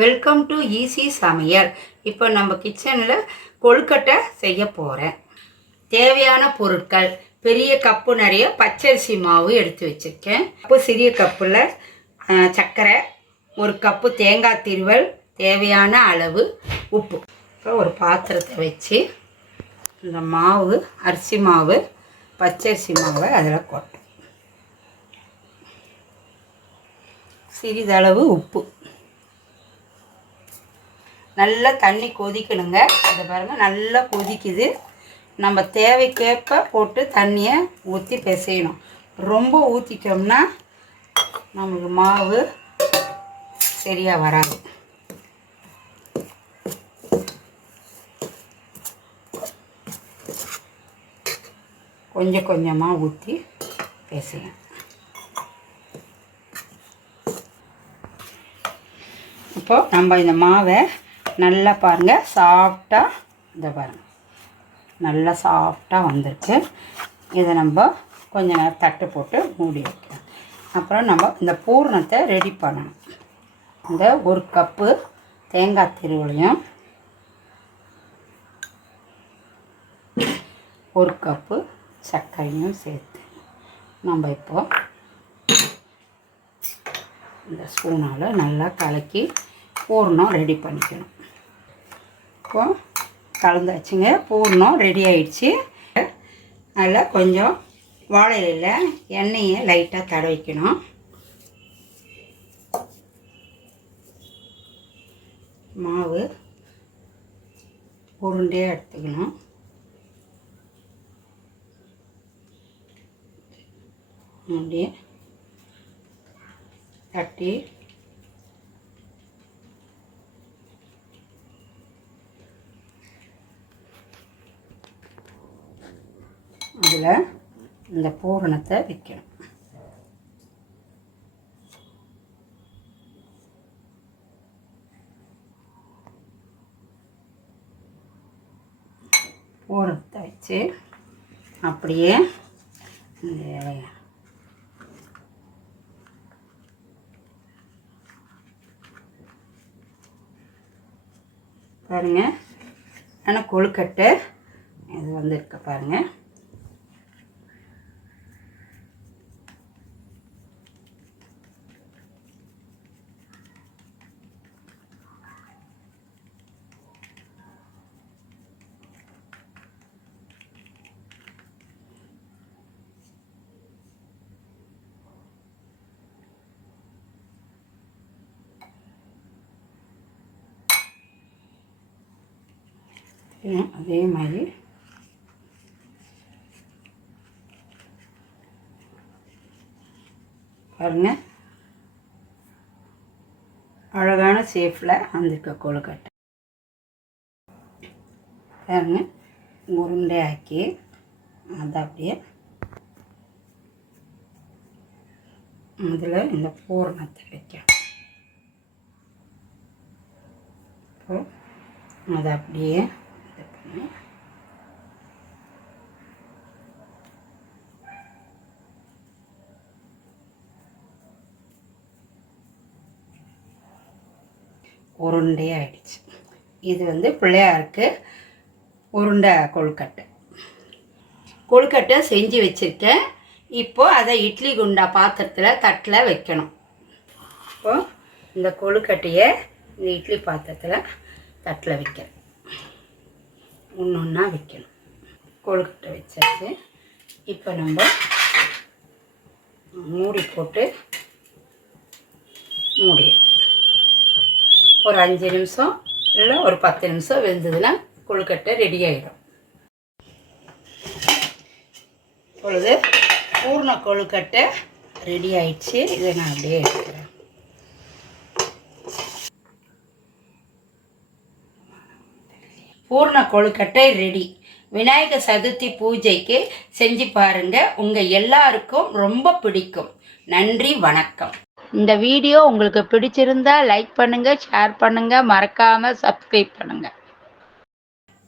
Welcome to easy சமையல். இப்போ நம்ம கிச்சனில் கொழுக்கட்டை செய்ய போகிறேன் தேவையான பொருட்கள் பெரிய கப்பு நிறைய பச்சரிசி மாவு எடுத்து வச்சுருக்கேன். அப்போ சிறிய கப்பில் சர்க்கரை ஒரு கப்பு தேங்காய் திருவல் தேவையான அளவு உப்பு. இப்போ ஒரு பாத்திரத்தை வச்சு இந்த மாவு அரிசி மாவு பச்சரிசி மாவை அதில் கொட்டேன் சிறிதளவு உப்பு. நல்லா தண்ணி கொதிக்கணுங்க. அதை பாருங்கள் நல்லா கொதிக்குது. நம்ம தேவைக்கேற்ப போட்டு தண்ணியை ஊற்றி பிசையணும். ரொம்ப ஊற்றிட்டோம்னா நமக்கு மாவு சரியாக வராது. கொஞ்சம் கொஞ்சமாக ஊற்றி பேசுவேன் இப்போ நம்ம இந்த மாவை நல்லா பாருங்கள் சாஃப்டாக இதை பாருங்கள் நல்லா சாஃப்டாக வந்திருக்கு. இதை நம்ம கொஞ்ச நேரம் தட்டு போட்டு மூடி வைக்கலாம். அப்புறம் நம்ம இந்த பூரணத்தை ரெடி பண்ணணும். இந்த ஒரு கப்பு தேங்காய் திருவளையும் ஒரு கப்பு சர்க்கரையும் சேர்த்து நம்ம இப்போ இந்த ஸ்பூனால் நல்லா கலக்கி பூர்ணம் ரெடி பண்ணிக்கணும். இப்போ கலந்தாச்சுங்க. பூர்ணம் ரெடி ஆயிடுச்சு. நல்லா கொஞ்சம் வாழை இலையில் எண்ணெயை லைட்டாக தடவிக்கணும் மாவு உருண்டையாக எடுத்துக்கணும். அப்படியே தட்டி அதில் இந்த பூரணத்தை வைக்கணும். பூரணத்தை வச்சு அப்படியே இந்த இலைய பாருங்க. ஆனால் கொழுக்கட்டை இது வந்திருக்கு பாருங்கள் அதே மாதிரி. பாருங்கள் அழகான ஷேப்பில் வந்திருக்க கொழுக்கட்டை பாருங்க. உருண்டை ஆக்கி அதை அப்படியே அதில் இந்த பூரணத்தை வைக்கணும் அதை அப்படியே இது பண்ணி ஆயிடுச்சு. இது வந்து பிள்ளையாருக்கு உருண்டை கொழுக்கட்டை. கொழுக்கட்டை செஞ்சு வச்சுருக்கேன். இப்போது அதை இட்லி குண்டா பாத்திரத்தில் தட்டில் வைக்கணும். இப்போ இந்த கொழுக்கட்டையை இந்த இட்லி பாத்திரத்தில் தட்டில் வைக்கிறேன். ஒன்று ஒன்றா வைக்கணும். கொழுக்கட்டை வச்சாச்சு. இப்போ நம்ம மூடி போட்டு மூடி ஒரு அஞ்சு நிமிஷம் இல்லை ஒரு பத்து நிமிஷம் வெந்ததுன்னா கொழுக்கட்டை ரெடி ஆகிடும் இப்பொழுது பூர்ண கொழுக்கட்டை ரெடி ஆயிடுச்சு. இதை நான் அப்படியே எடுக்கிறேன் பூர்ண கொழுக்கட்டை ரெடி விநாயகர் சதுர்த்தி பூஜைக்கு செஞ்சு பாருங்க. உங்கள் எல்லாருக்கும் ரொம்ப பிடிக்கும். நன்றி வணக்கம். இந்த வீடியோ உங்களுக்கு பிடிச்சிருந்தா லைக் பண்ணுங்கள் ஷேர் பண்ணுங்கள் மறக்காமல் சப்ஸ்கிரைப் பண்ணுங்கள்